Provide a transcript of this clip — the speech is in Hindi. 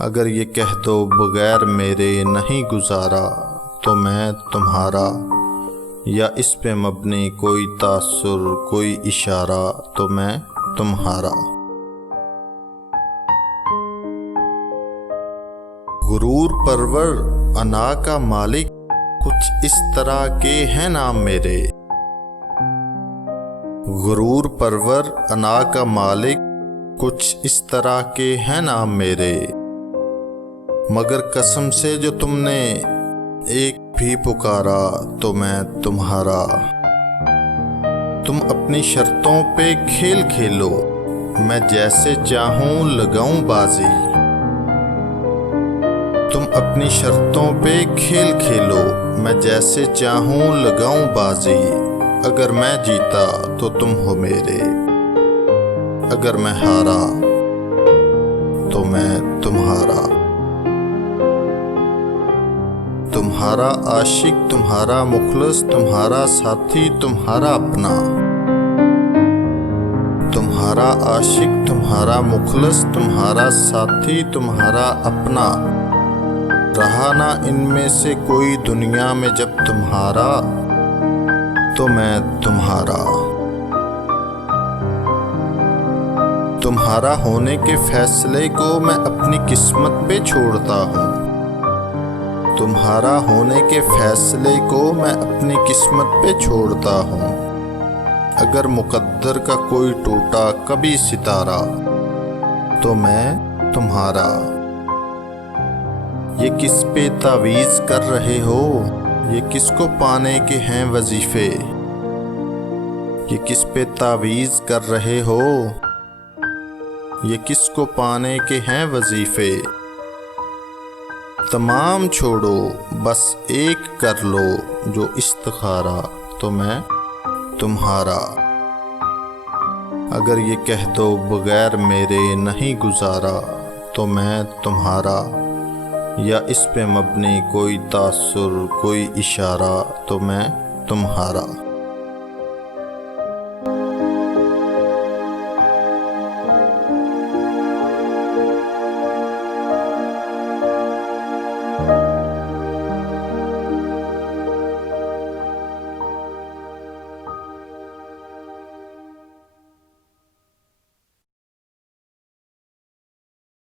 अगर ये कह दो बगैर मेरे नहीं गुजारा तो मैं तुम्हारा, या इस पे मबनी कोई तासुर कोई इशारा तो मैं तुम्हारा। गुरूर परवर अना का मालिक कुछ इस तरह के हैं नाम मेरे। गुरूर परवर अना का मालिक कुछ इस तरह के हैं नाम मेरे। मगर कसम से जो तुमने एक भी पुकारा तो मैं तुम्हारा। तुम अपनी शर्तों पे खेल खेलो, मैं जैसे चाहूं लगाऊं बाजी। तुम अपनी शर्तों पे खेल खेलो, मैं जैसे चाहूं लगाऊं बाजी। अगर मैं जीता तो तुम हो मेरे, अगर मैं हारा तो मैं तुम्हारा। तुम्हारा आशिक, तुम्हारा मुखलस, तुम्हारा साथी, तुम्हारा अपना। तुम्हारा आशिक, तुम्हारा मुखलस, तुम्हारा साथी, तुम्हारा अपना। रहा ना इनमें से कोई दुनिया में जब तुम्हारा तो मैं तुम्हारा। तुम्हारा होने के फैसले को मैं अपनी किस्मत पे छोड़ता हूँ। तुम्हारा होने के फैसले को मैं अपनी किस्मत पे छोड़ता हूँ। अगर मुकद्दर का कोई टूटा कभी सितारा तो मैं तुम्हारा। ये किस पे तावीज़ कर रहे हो, ये किसको पाने के हैं वजीफे। ये किस पे तावीज़ कर रहे हो, ये किसको पाने के हैं वजीफे। तमाम छोड़ो बस एक कर लो जो इस्तिखारा तो मैं तुम्हारा। अगर ये कह दो बगैर मेरे नहीं गुजारा तो मैं तुम्हारा, या इस पे मबनी कोई तासुर कोई इशारा तो मैं तुम्हारा।